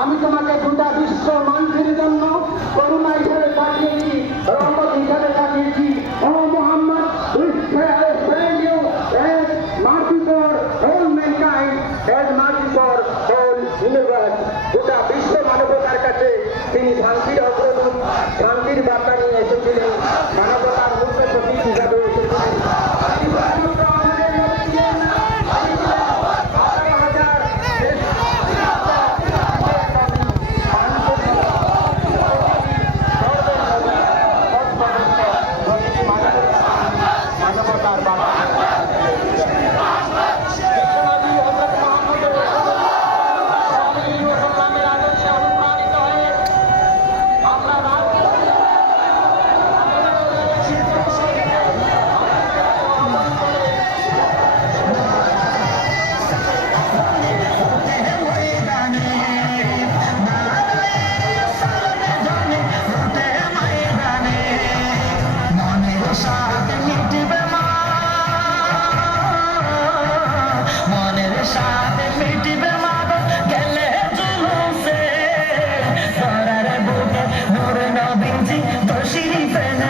আমি তোমাকে গোটা বিশ্ব মানুষের জন্য করুণা হিসাবে পাঠিয়েছি, রহমত হিসাবে পাঠিয়েছি। ও মোহাম্মদ, গোটা বিশ্ব মানবতার কাছে তিনি শান্তির অগ্রদূত, শান্তির বার্তা নিয়ে এসেছিলেন, মানবতার মুখ্য প্রতীক হিসাবে এসেছিলেন। She